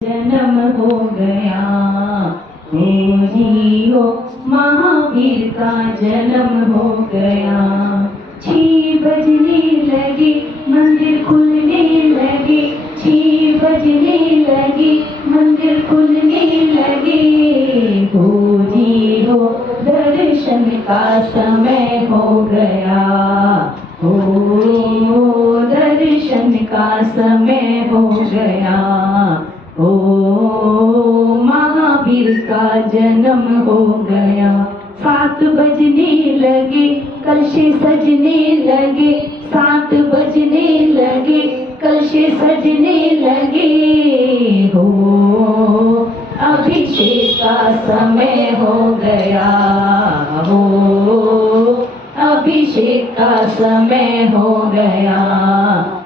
जन्म हो गया। हो जी हो, महावीर का जन्म हो गया। 6 बजने लगे, मंदिर खुलने लगे। 6 बजने लगे, मंदिर खुलने लगे। हो जी हो, दर्शन का समय हो गया। हो दर्शन का समय हो गया। ओ महावीर का जन्म हो गया। 7 बजने लगे, कलशे सजने लगे। 7 बजने लगे, कलशे सजने लगे। हो अभिषेक का समय हो गया। हो अभिषेक का समय हो गया।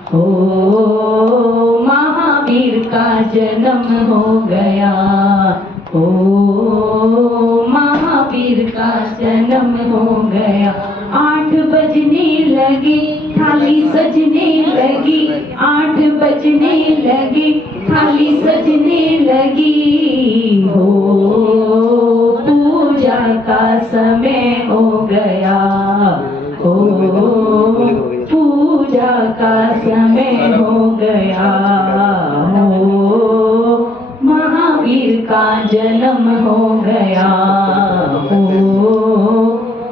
हो महावीर का जन्म हो गया। हो महावीर का जन्म हो गया। 8 बजने लगे, थाली सजने लगी। 8 बजने लगे, थाली सजने लगी। हो पूजा का समय हो गया। हो पूजा का समय हो गया। हो महावीर का जन्म हो गया। हो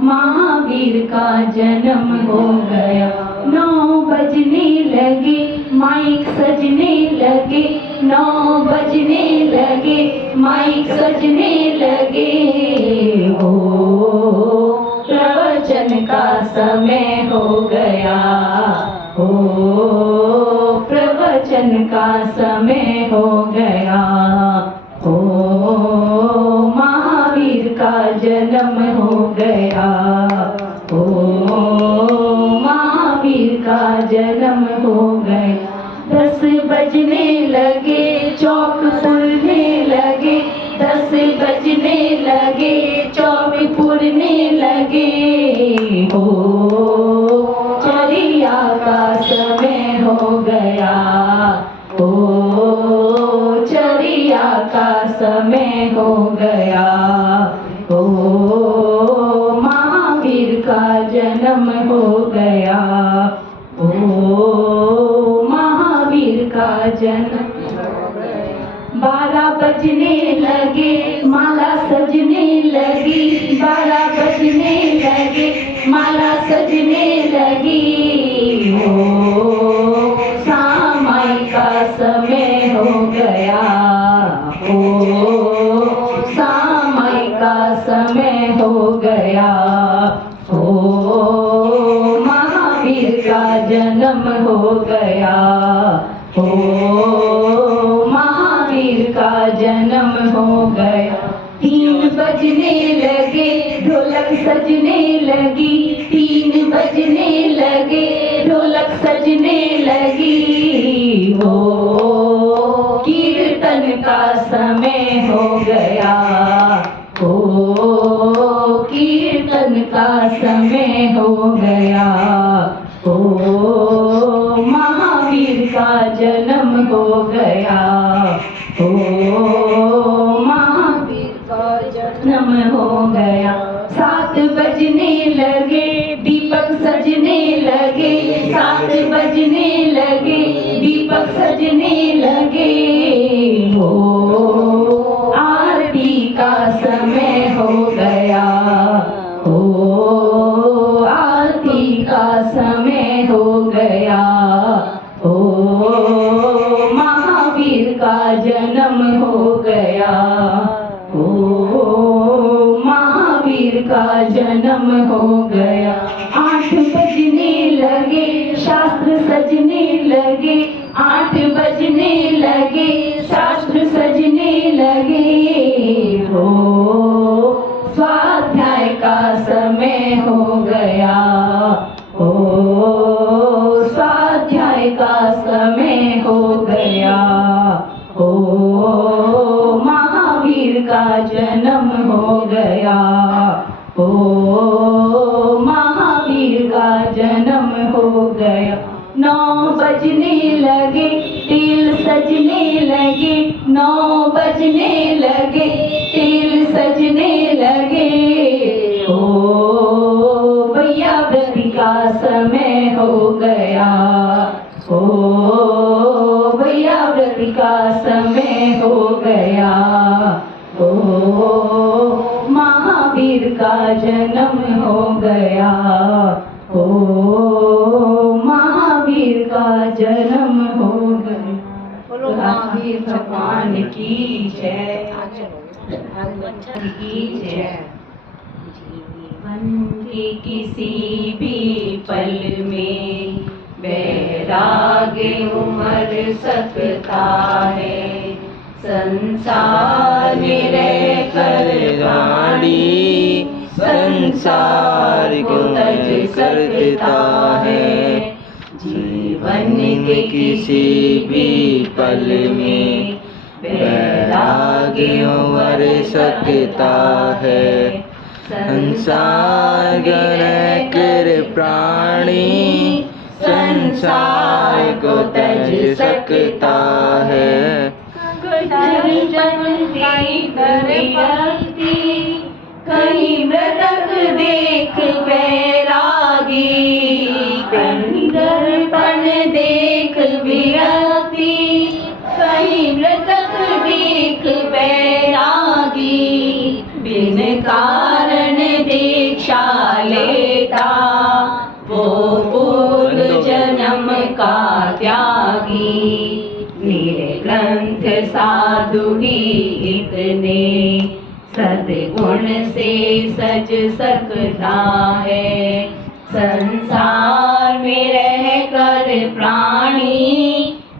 महावीर का जन्म हो गया। 9 बजने लगे, माइक सजने लगे। 9 बजने लगे, माइक सजने लगे। हो प्रवचन का समय हो गया। हो प्रवचन का समय हो गया। हो महावीर का जन्म हो गया। हो महावीर का जन्म हो गया। 10 बजने लगे, चौक पुरने लगे। 10 बजने लगे, चौक पुरने लगे। हो चरिया का समय हो गया। हो चरिया का समय हो गया। हो महावीर का जन्म हो गया। हो महावीर का जन्म। 12 बजने लगे, माला सजने लगी। 12 बजने लगे, माला सजने लगी। हो सामाई का समय हो गया। हो सामाई का समय हो गया। हो महावीर का जन्म हो गया। हो महावीर का जन्म हो गया। 3 बजने लगे, ढोलक सजने लगी। 3 बजने लगे, ढोलक सजने लगी। हो कीर्तन का समय हो गया। हो कीर्तन का समय हो गया। हो महावीर का जन्म हो गया। हो महावीर का जन्म हो गया। 7 बजने लगे, दीपक सजने लगे। 7 बजने लगे, दीपक सजने लगे। हो आरती का समय हो गया। हो आरती का समय हो गया। हो महावीर का जन्म हो गया। हो महावीर का जन्म हो गया। 8 बजने लगे, शास्त्र सजने लगे। 8 बजने लगे, शास्त्र सजने लगे। हो स्वाध्याय का समय हो गया। हो स्वाध्याय का समय हो गया। हो महावीर का जन्म हो गया। हो महावीर का जन्म हो गया। 9 बजने लगे, तेल सजने लगे। 9 बजने लगे, तिल सजने लगे। ओ भैया व्रत का समय हो गया, ओ भैया व्रत का समय हो गया। ओ महावीर का जन्म हो गया, ओ महावीर का जन्म हो गया। महावीर भगवान की जय, की जय। जीवन के किसी भी पल में वैराग्य उमड़ सकता है। संसार में रहकर प्राणी संसार को तज सकता है। जीवन के किसी भी पल में वैराग्य उमड़ सकता है। संसार रहकर प्राणी संसार को तज सकता है। कहीं मृतक देख बैरागी, कहीं दर्पण देख विरक्ति, कहीं मृतक देख बैरागी। बिन कारण दीक्षा लेता वो पूर्व जन्म का त्यागी। निर्ग्रंथ साधु ही इतने सद्गुण से सज सकता है। संसार में रहकर प्राणी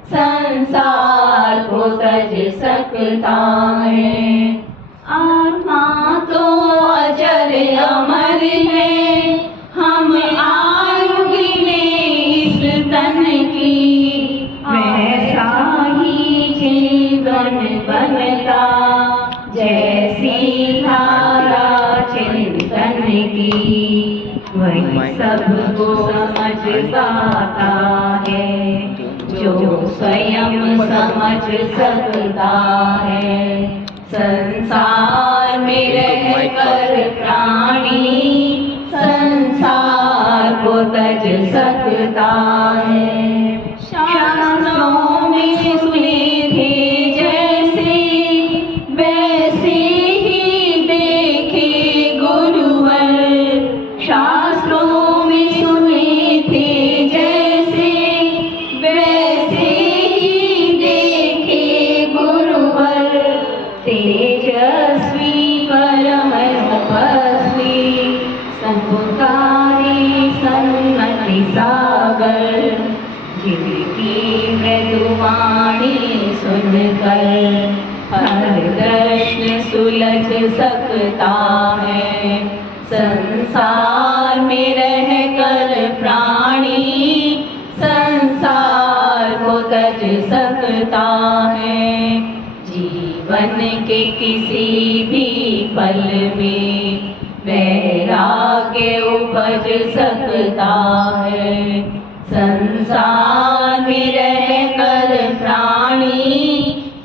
संसार को तज सकता है। आत्मा तो अजर अमर है, हम आयु गिने इस तन की। वैसा ही जीवन बनता जैसी धारा चिंतन की। वही सबको समझ पाता है जो स्वयं समझ सकता है। संसार में रहकर प्राणी संसार को तज सकता है। शास्त्रों में सुने थे जैसे वैसे ही देखे गुरुवर। शास्त्रों में सुने थे जैसे वैसे ही देखे गुरुवर। तेजस्वी परम तपस्वी संपुकारी सन्मति सागर। जिनकी मृदुवाणी सुनकर हर प्रश्न सुलझ सकता है। संसार में रहकर प्राणी संसार को तज सकता है। जीवन के किसी भी पल में वैराग्य उपज सकता है। संसार में रहकर प्राणी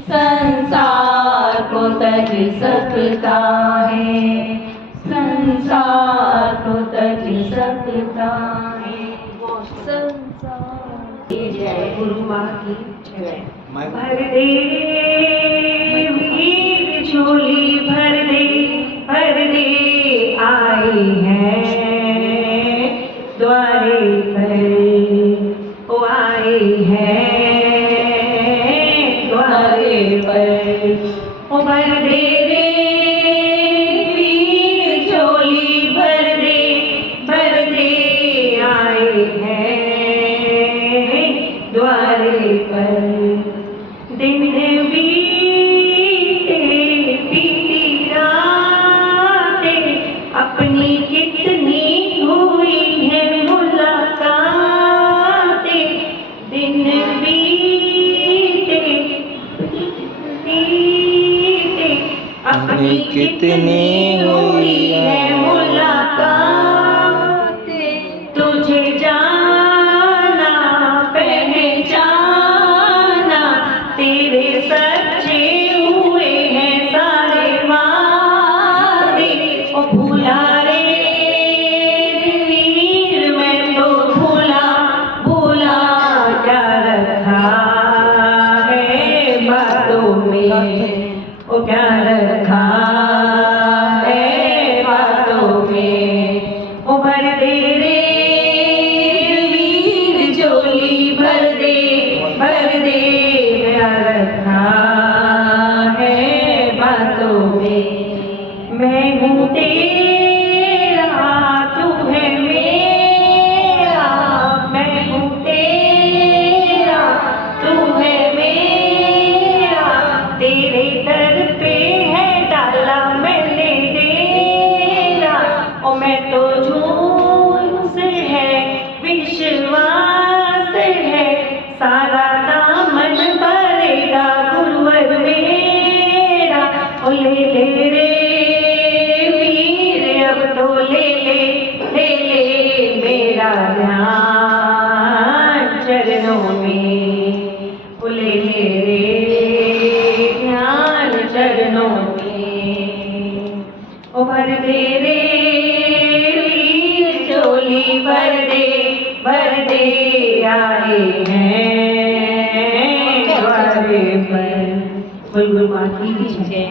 संसार को तज सकता है। संसार को तज सकता है। संसार जय गुरु माँ की जय। भर दे वीर झोली भर दे आई है द्वारे पर। ओ आई है द्वारे पर। ओ भर दे रे वीर झोली भर दे आई है द्वारे पर। दिन बीते बीती रातें अपनी कितनी हुई है मुलाकातें। दिन बीते बीते अपनी कितनी हुई है मुलाकातें। तुझे जाना पहचाना तेरे सच्चे ओ क्या रखा है बातों में, ओ भर दे रे वीर झोली भर दे क्या रखा है बातों में। मैं हूँ तेरा तू है मेरा, मैं हूँ तेरा तू है मेरा, तेरे दर पे है डाला मैंने डेरा। ओ मैं तो झूठ से है विश्वास है, सारा दामन भरेगा गुरुवर मेरा। ओ ले रे वीर अब तो ले मेरा ध्यान चरणों में, ओ ले रे ध्यान चरणों में। ओ भर दे रे वीर झोली भर दे आए हैं द्वारे पर। गुरु माता की जय।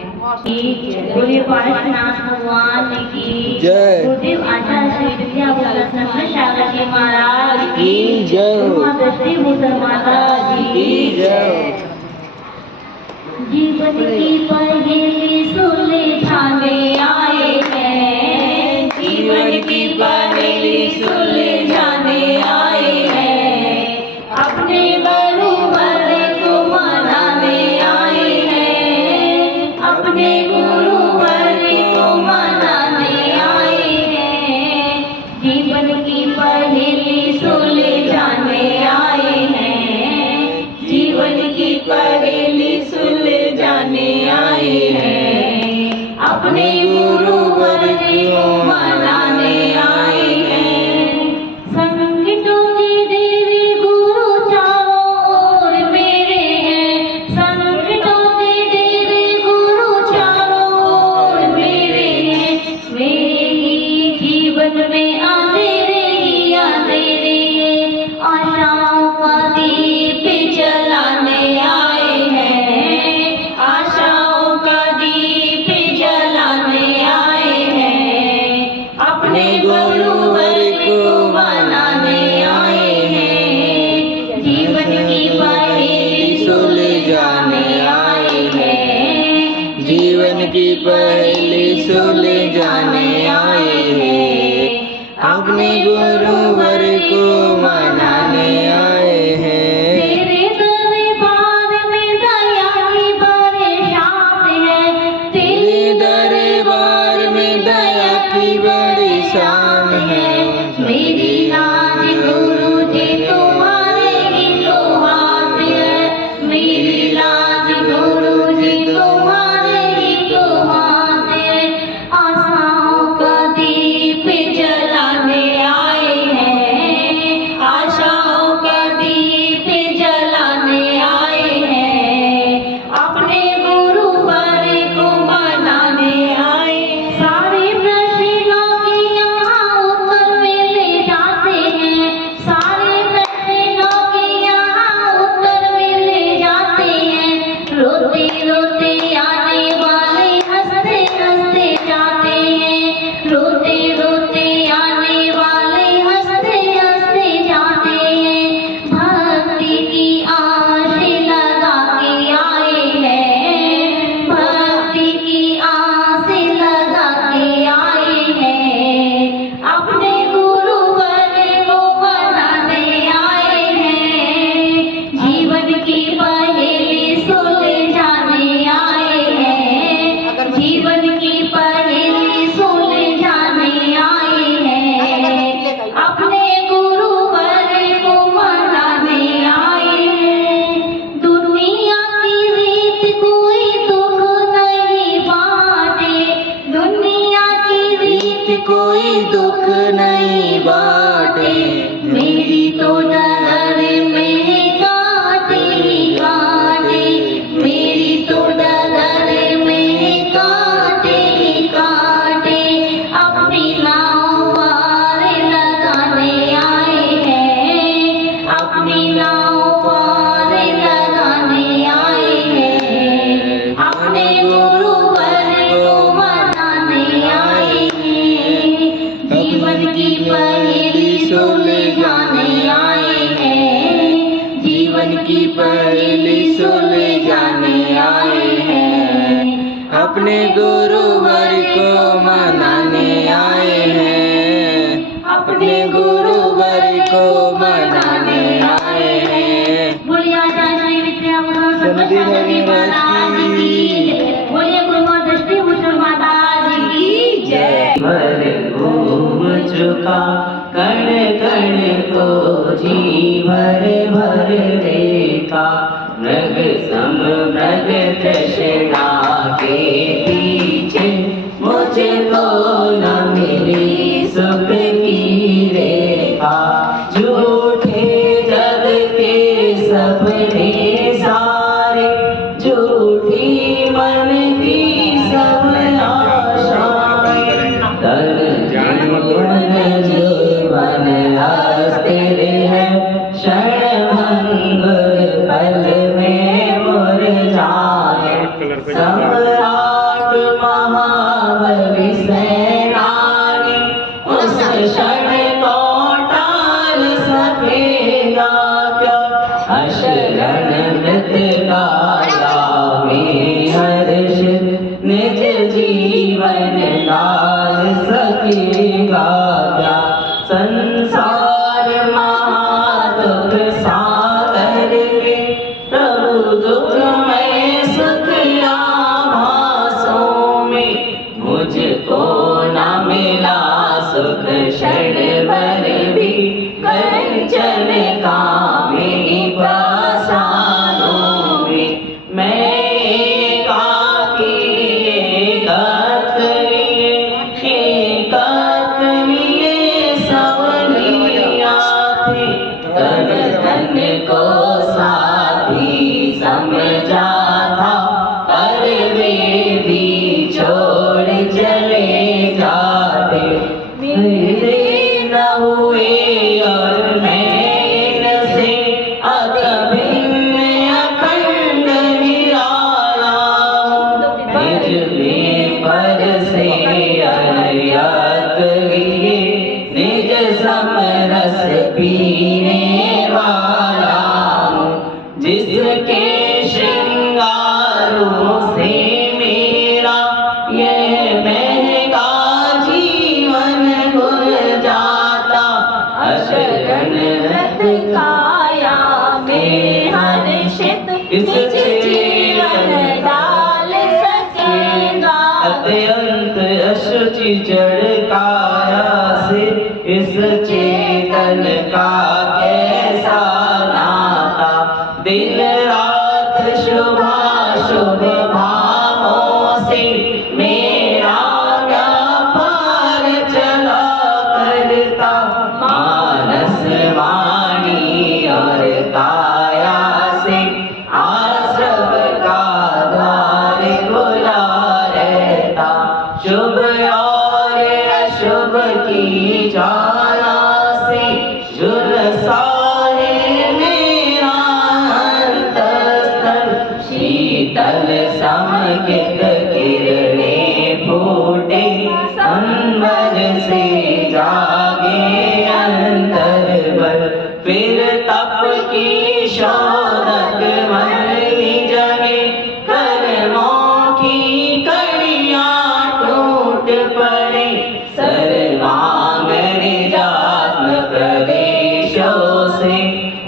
बोलिए पार्श्वनाथ भगवान की जय। गुरुदेव आचार्य श्री विद्याभूषण सागर जी महाराज की जय। माता श्री भूषण माता जी की जय। जीवन की पहेली सुलझाने आए हैं, जीवन की पहेली सुलझाने आए हैं, अपने गुरुवर को मनाने आए हैं, अपने गुरुवर को मनाने आए हैं। जीवन की पहेली सुलझाने आए हैं, जीवन की पहेली सुलझाने आए हैं, अपने गुरुवर को मनाने आए हैं। संकटों की देवी गुरु चारों ओर मेरे हैं, संकटों की देवी गुरु चारों ओर मेरे हैं। मेरे ही जीवन में अंधेरे ही अंधेरे, आशाओं का दीप जलाने आए हैं, आशाओं का दीप जलाने आए हैं, अपने गुरुवर को मनाने आए हैं। जीवन की पहेली सुलझाने आए हैं, जीवन की पहेली सुलझाने आए हैं, अपने गुरुवर को मनाने आए हैं। तेरे दरबार में दया की बरसात है, तेरे दरबार में दया की बड़ी शान है। मेरी लाज गुरु जी तुम्हारे ही तो हाथ है, मेरी लाज गुरु जी तुम्हारे ही तो हाथ है। आशाओं का दीप जलाने आए हैं, आशाओं का दीप जलाने आए हैं, अपने गुरुवर को मनाने आए। सारे प्रश्नों के यहाँ उत्तर मिल जाते हैं, सारे प्रश्नों के यहाँ उत्तर मिल जाते हैं। रोते रोते आने वाले हंसते हंसते जाते हैं, रोते रोते आने वाले हंसते हंसते जाते हैं। भक्ति की आश लगा के आए हैं, भक्ति की आस लगा के आए हैं, अपने गुरुवर को मनाने आए हैं। जीवन की पहेली सुलझाने आए हैं, अपने गुरुवर को मनाने आए हैं, अपने गुरुवर को मनाने आए हैं। बोलिए आचार्य श्री विद्याभूषण सरस्वती माता की जय। बोलिए गुरु दृष्टि भूषण माता की जय। भर घूम चुका कण कण को जी भर भर देखा, मृग सम मृग तृष्णा के पीछे मुझको न मिली सुख की रेखा। झूठे जग के सपने सारे, झूठी मन की सब आशाएं, तन मन जीवन अस्थिर है, क्षण भंगुर पल में मुरझाए। सम्राट महाबली सेनानी उस क्षण को टाल सकेगा क्या? अशरण मृत गाया में हर्ष निज जीवन डाल सकेगा क्या? संसार महादुख सागर के प्रभु दुख में सुख आभासों में, मुझको न मिला सुख क्षण भर भी, कंचन कामिनी प्रसादों में। मैं एकाकी एकत लिए सब लिया थे, तन धन को साथी समझा था, पर वे भी छोड़ चले जाते। मेरे न हुए और मैं इनसे अभिन्न अखंड निराला हूँ। निज में पर से अयत लिए, निज समरस पीने वाला हूँ। जिसके श्रृंगारों से मेरा यह महंगा जीवन गुल जाता, अशरण रत काया में हर्षित इस जीवन डाल सकेगा। अत्यंत अशुचि जड़ काया से इस चेतन का कैसा नाता? दिन रात शुभाशुभ भावों से मेरा व्यापार चला करता। मानस वाणी और काया से आश्रव का द्वार खुला रहता। शुभ और अशुभ की ज्वाला से झुलसा है मेरा अंतःस्थल। शीतल समकित किरणें फूटे, अंबर से जागे अंतर बल। फिर तप की शोधक मनी जगे, कर्मों की कड़ियाँ टूट पड़े। सर्वांगनी जात्म प्रदेशों से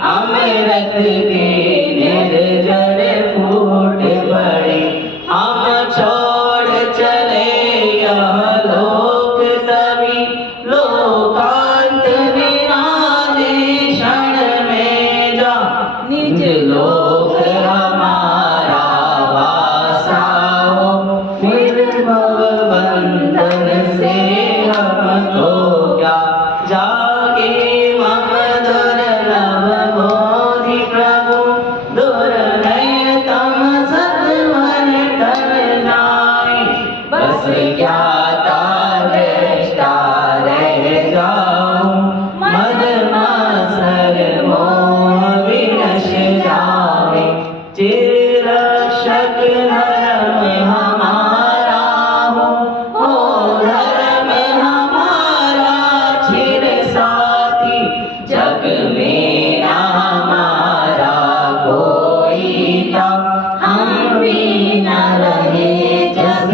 अमृत के निर्जर फूट पड़े। हम छोड़ चले यह लोक तभी, लोकांत विराजे क्षण में जा। निज लोक हमारा वासा हो, निर्भव बंधन से हमको क्या? जागे मम दुर्लभ बोधि प्रभु, दुर्नय तम सत्वन टल जाए। बस ज्ञाता दृष्टा रह जाऊं, मद मासर मोह विनश जावे। चिर रक्षक धर्म हमारा हो धर्म हमारा चिर साथी। जग में ना हमारा कोई था, हम भी न रहे जग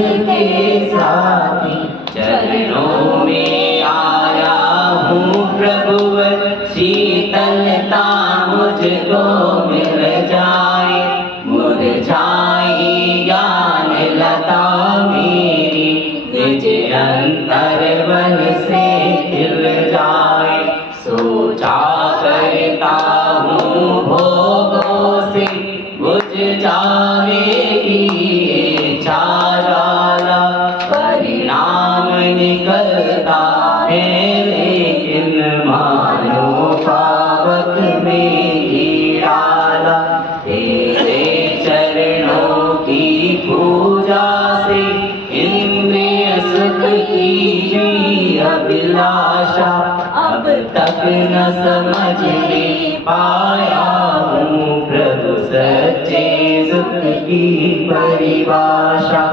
समझ नहीं पाया हूँ प्रभु सच्चे सुख की परिभाषा।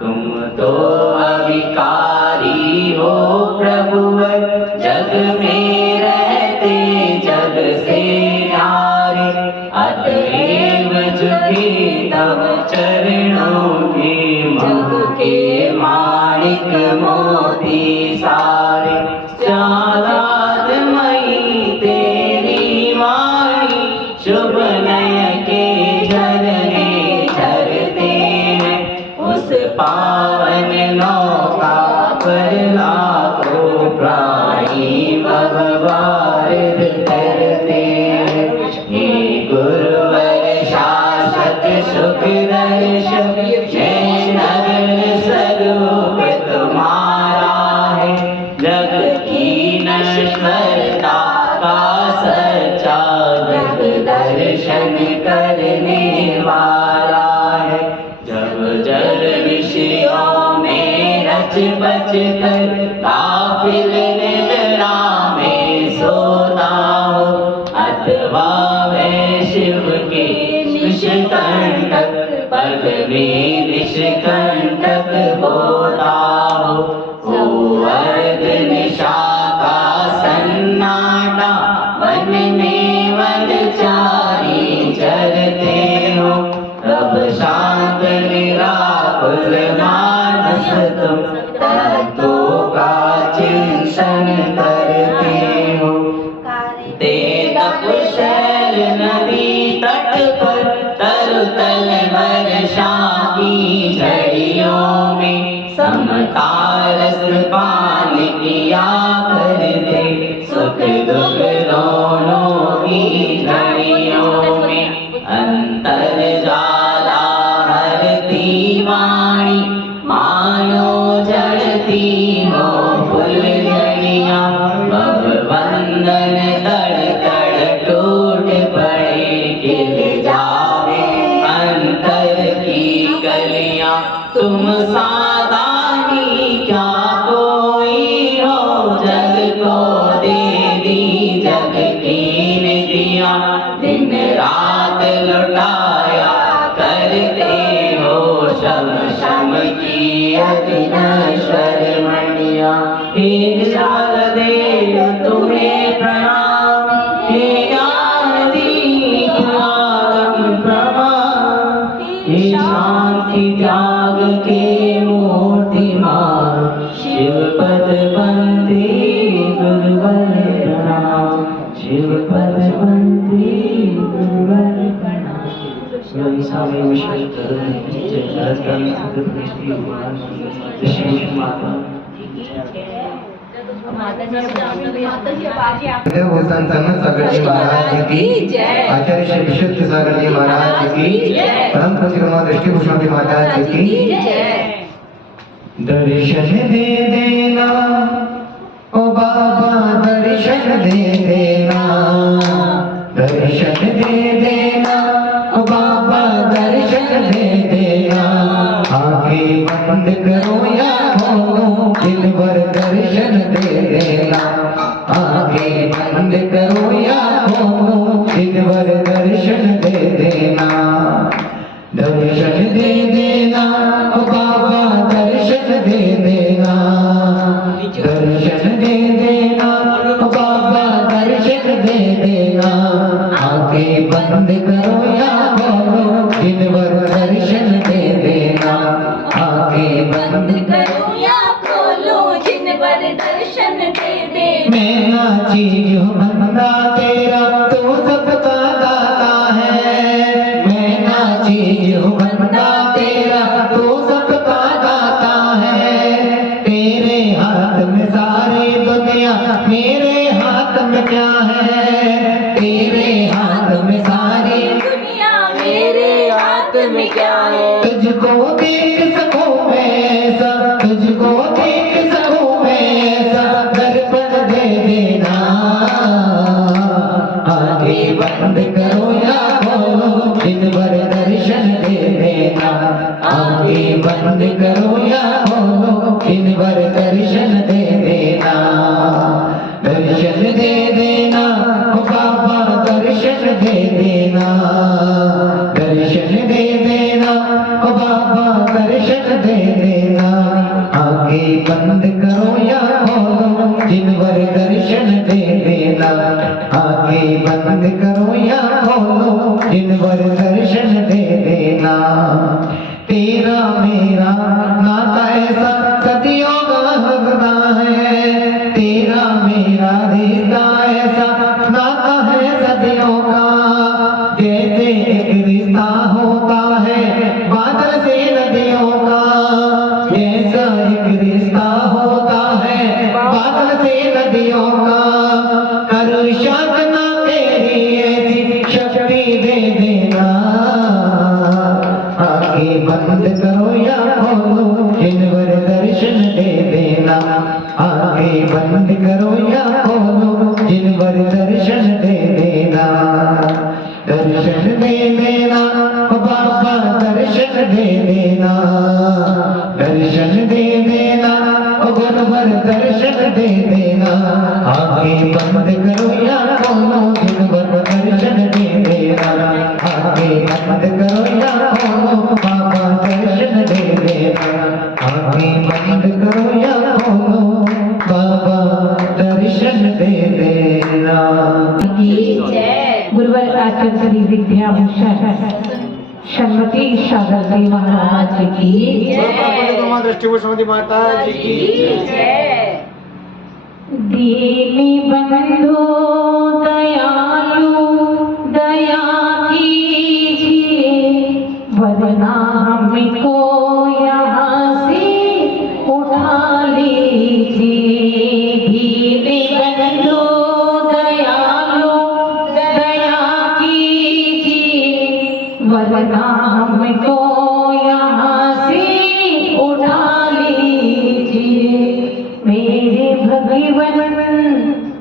तुम तो अविकारी हो प्रभुवर, जग में रहते जग से न्यारे। अतएव झुके तब चरणों के, जग के माणिक मोती सारे। चालादमयी तेरी वाणी, शुभ नय के झरने झरते हैं। उस पावन नौका पर लाखों प्राणी भगवान तरते हैं। हे गुरुवर शाश्वत सुख दर्शन, जय नगर स्वरूप तुम्हारा है। जग की नश्वरता का सच्चा जग दर्शन करने वाला है। जब जल विषयों में रच बच कर काफिल निद्रा में सोता हो, अथवा वह शिव के निष्कंटक पद में निष्कंटक होता हो। अर्ध निशा का सन्नाटा, वन में वनचारी चरते हो। तब शांत निराकुल मानस तुम तत्वों का चिंतन करते हो। ते तपशैल नदी तट पर तरुतल वर्षा की झड़ियों में, समता रस पान किया करते। सुख दुख दोनों की घड़ियों में अंतर जाला हरती वाणी। मानो जड़ती हो फुलझड़ियाँ, भवबंधन तड़ तड़ टूट पड़े। खिल जावे अंतर की कलियाँ, तुम सादानी क्या कोई हो। जग को दे दी जग की निधियाँ, दिन रात लुटाया करते हो। शम शम की अविनश्वर मणियाँ, हे शारदेव तुम्हें प्रणाम। हे ज्ञानदीप आगम प्रणाम। हे शांति त्याग के मूर्तिमान, शिव पद बंदी गुरुवर प्रणाम। शिव पद बंदी गुरुवर प्रणाम। स्वामी विश्व महाराज की जय। आचार्य श्री विशुद्ध सागर जी महाराज की जय। परम पूज्य दृष्टि भूषण महाराज की जय। दर्शन दे देना ओ बाबा, दर्शन दे देना। दर्शन दे देना ओ बाबा, दर्शन दे देना। आंखें बंद करो या खोलो, दिल भर दर्शन दे देना। आंखें बंद करो या खोलो, दिल भर दर्शन दे देना। दर्शन दे देना ओ बाबा, दर्शन दे देना। दर्शन दे देना ओ बाबा, दर्शन दे देना। आंखें बंद करो या खोलो, दिन भर दर्शन दे देना। आंखें बंद करो या खोलो, दिन भर दर्शन दे देना। मैं नाची हूँ बंदा तेरा, तो सबका दाता है। मैं नाची हूँ बंदा तेरा, तो सबका दाता है। तेरे हाथ में सारी दुनिया, मेरे हाथ में क्या है। तेरे हाथ में सारी दुनिया, मेरे हाथ में क्या है। तुझको देख सकूं मैं ऐसा, तुझको देख सकूं मैं ऐसा, दर्पण दे देना। आंखें बंद करो या खोलो, दिन भर दर्शन दे देना। आंखें बंद करो या खोलो, दिन भर दर्शन दे देना। दर्शन दे देना दर्शन दे देना। आंखें बंद करो या खोलो, जिनवर दर्शन दे देना। आंखें बंद करो या खोलो, जिनवर दर्शन दे देना। तेरा मेरा नाता ऐसा सदियों का हंसना है, तेरा मेरा रिश्ता ऐसा नाता है सदियों का। जैसे एक रिश्ता होता है बादल से नदियों का, जैसा एक रिश्ता होता है बादल से नदियों का। करो शांतना तेरी ऐसी शक्ति दे देना। आंखें बंद करो या खोलो, जिनवर दर्शन दे देना। आंखें बंद करो या खोलो, जिनवर दर्शन दे देना। दर्शन दे देना बाबा, दर्शन दे देना। दर्शन दे देना गुरुवर, दर्शन दे देना। आंखें बंद करो या खोलो, जिनवर दर्शन दे देना। आंखें बंद करो या खोलो, बाबा दर्शन दे देना। आंखें बंद करो या खोलो, बाबा दर्शन दे देना। गुरुवर आचार्य श्री विद्याभूषण श्रीमती शारदा महाराज की जय। दृष्टिभूषण माता जी की जय। दीनी बंधु दयालु दया कीजिए, वरना हमको यहाँ से उठा लीजिए। दीनी बंधु दयालु दया कीजिए, वरना हमको यहाँ से उठा लीजिए। मेरे भगवन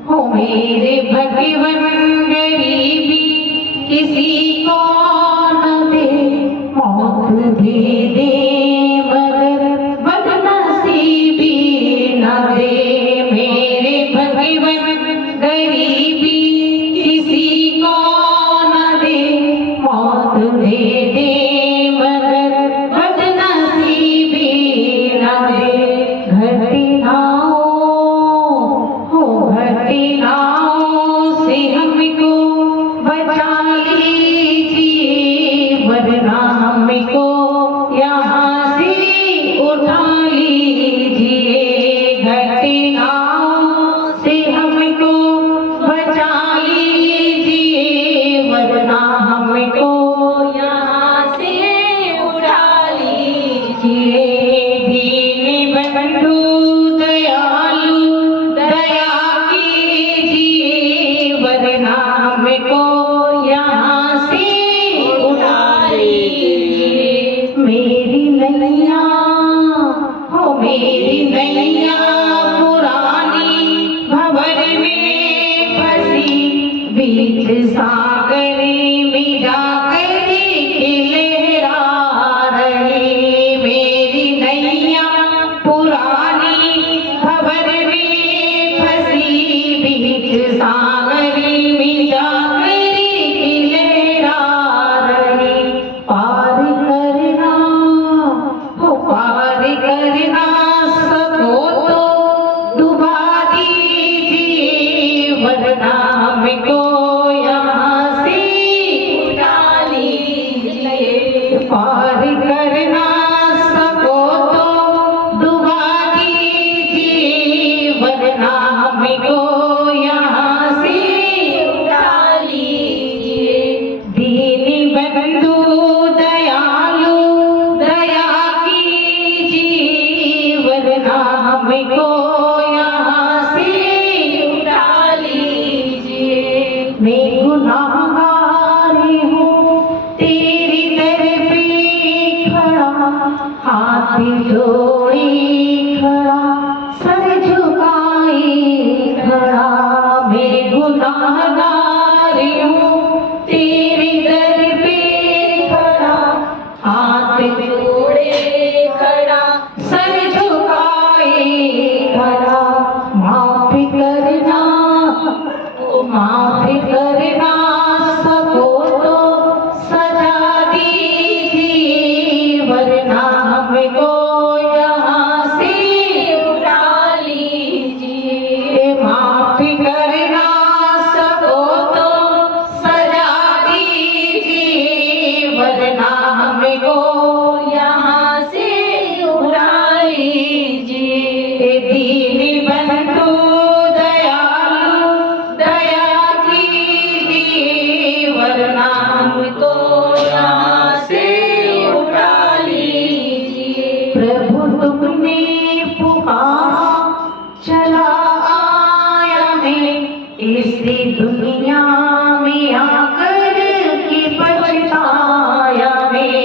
हो मेरे भगवन, गरीबी किसी को न दे, मौत दे दे मगर बदनसीबी न दे। मेरे भगवन गरीबी किसी को न दे, मौत दे दे मगर बदनसीबी न दे। घटी नाव हो घटी नाव से हमको बचा लीजिए, वरना हमको यहाँ से उठा लीजिए। घटी नाव से हमको बचा लीजिए, वरना हमको यहाँ से उठा लीजिए। दीनी बंधु दयालु दया कीजिए, वरना हमको यहाँ से उठा लीजिए। मेरी नैया हो मेरी नैया पुरानी भंवर में फंसी, बीच सागर में जाकर लहरा रही। मेरी नैया पुरानी भंवर में फंसी, बीच सागर में जाकर लहरा रही। पार करना हो पार करना सको तो डुबा दीजिए, वरना हमको यहाँ से उठा लीजिए। पार करना सको तो डुबा दीजिए, वरना हमको यहाँ से उठा लीजिए। दीनी बंधु दयालु दया कीजिए, वरना हमको यहाँ से उठा लीजिए। मैं गुनाहगारी हूँ तेरी दर पे खड़ा, हाथ जोड़े खड़ा, सर झुकाए खड़ा। मैं गुनाहगारी हूँ तेरी दर पे खड़ा, हाथ जोड़े खड़ा, सर झुकाए खड़ा। माफ करना माफ करना सको तो सजा दीजिए, वरना हमको प्रभु तुमने पुकारा चला आया मैं इसी दुनिया में आकर के पछताया मैं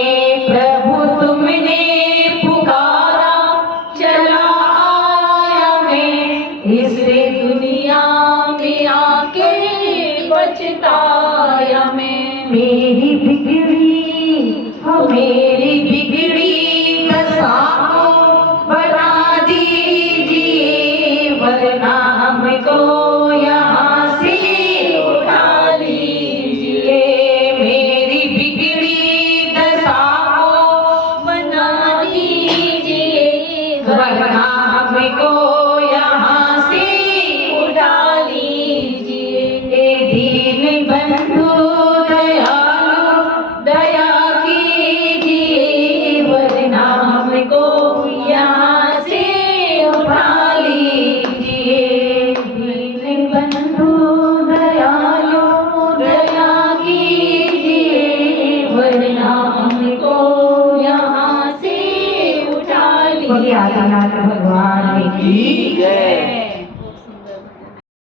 प्रभु तुमने पुकारा चला आया मैं इसी दुनिया में आके पछताया मैं मेरी बिगड़ी दशा को बना दीजिए वरना हमको यहाँ से उठा लीजिए मेरी बिगड़ी दशा को बना दीजिए वरना हमको यहाँ से उठा लीजिए दीन बंधु दयालु दया कीजिए वरना हमको यहाँ से उठा लीजिए दीन बंधु दयालु दया कीजिए वरना हमको यहाँ से उठा लीजिए। आदिनाथ भगवान की जय।